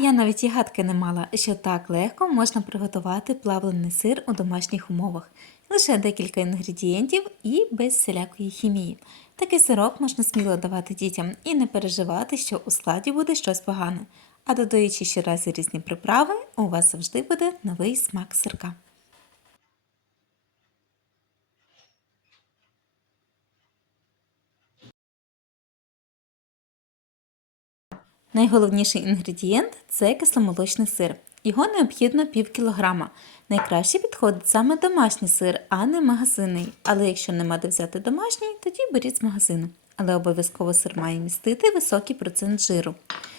Я навіть і гадки не мала, що так легко можна приготувати плавлений сир у домашніх умовах. Лише декілька інгредієнтів і без всілякої хімії. Такий сирок можна сміло давати дітям і не переживати, що у складі буде щось погане. А додаючи щоразу різні приправи, у вас завжди буде новий смак сирка. Найголовніший інгредієнт це кисломолочний сир. Його необхідно пів кілограма. Найкраще підходить саме домашній сир, а не магазинний. Але якщо нема де взяти домашній, тоді беріть з магазину. Але обов'язково сир має містити високий процент жиру.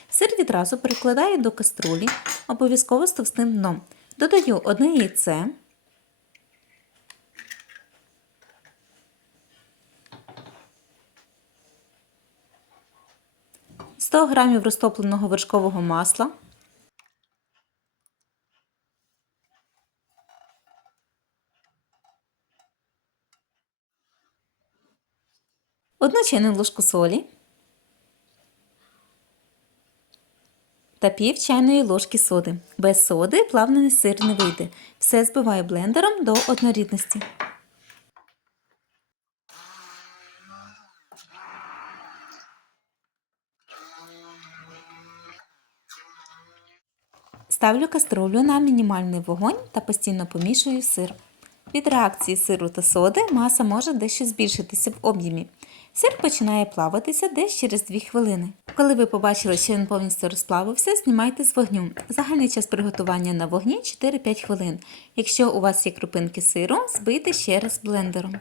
Сир відразу перекладаю до каструлі, обов'язково з товстим дном. Додаю одне яйце. 100 г розтопленого вершкового масла, одну чайну ложку солі та пів чайної ложки соди. Без соди плавлений сир не вийде. Все збиваю блендером до однорідності. Ставлю каструлю на мінімальний вогонь та постійно помішую сир. Від реакції сиру та соди маса може дещо збільшитися в об'ємі. Сир починає плаватися десь через 2 хвилини. Коли ви побачили, що він повністю розплавився, знімайте з вогню. Загальний час приготування на вогні 4-5 хвилин. Якщо у вас є крупинки сиру, збийте ще раз блендером.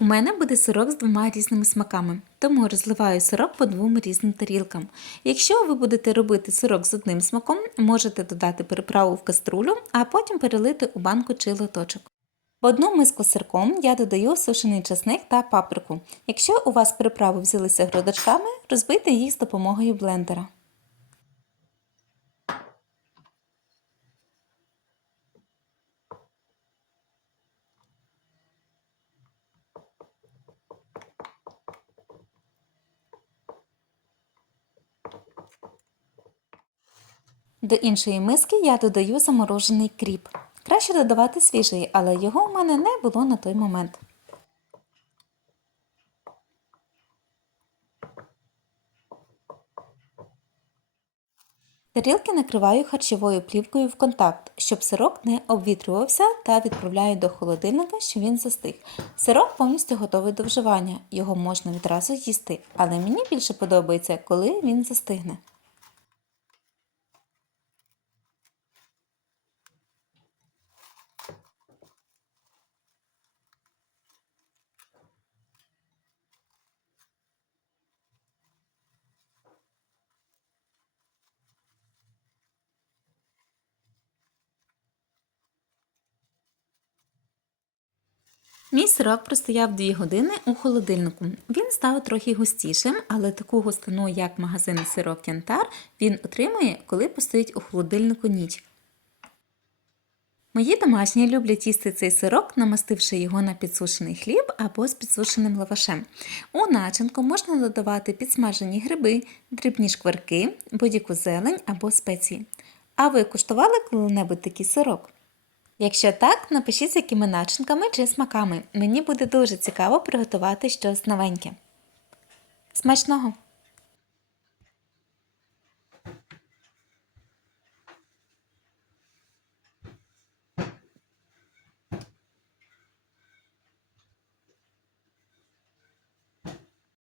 У мене буде сирок з двома різними смаками, тому розливаю сирок по двом різним тарілкам. Якщо ви будете робити сирок з одним смаком, можете додати приправу в каструлю, а потім перелити у банку чи лоточок. В одну миску з сирком я додаю сушений часник та паприку. Якщо у вас приправи взялися грудочками, розбийте їх з допомогою блендера. До іншої миски я додаю заморожений кріп. Краще додавати свіжий, але його в мене не було на той момент. Тарілки накриваю харчовою плівкою в контакт, щоб сирок не обвітрювався та відправляю до холодильника, щоб він застиг. Сирок повністю готовий до вживання, його можна відразу їсти, але мені більше подобається, коли він застигне. Мій сирок простояв 2 години у холодильнику. Він став трохи густішим, але таку густину, як магазинний сирок Янтар, він отримує, коли постоїть у холодильнику ніч. Мої домашні люблять їсти цей сирок, намастивши його на підсушений хліб або з підсушеним лавашем. У начинку можна додавати підсмажені гриби, дрібні шкварки, будь-яку зелень або спеції. А ви куштували коли-небудь такий сирок? Якщо так, напишіть з якими начинками чи смаками. Мені буде дуже цікаво приготувати щось новеньке. Смачного!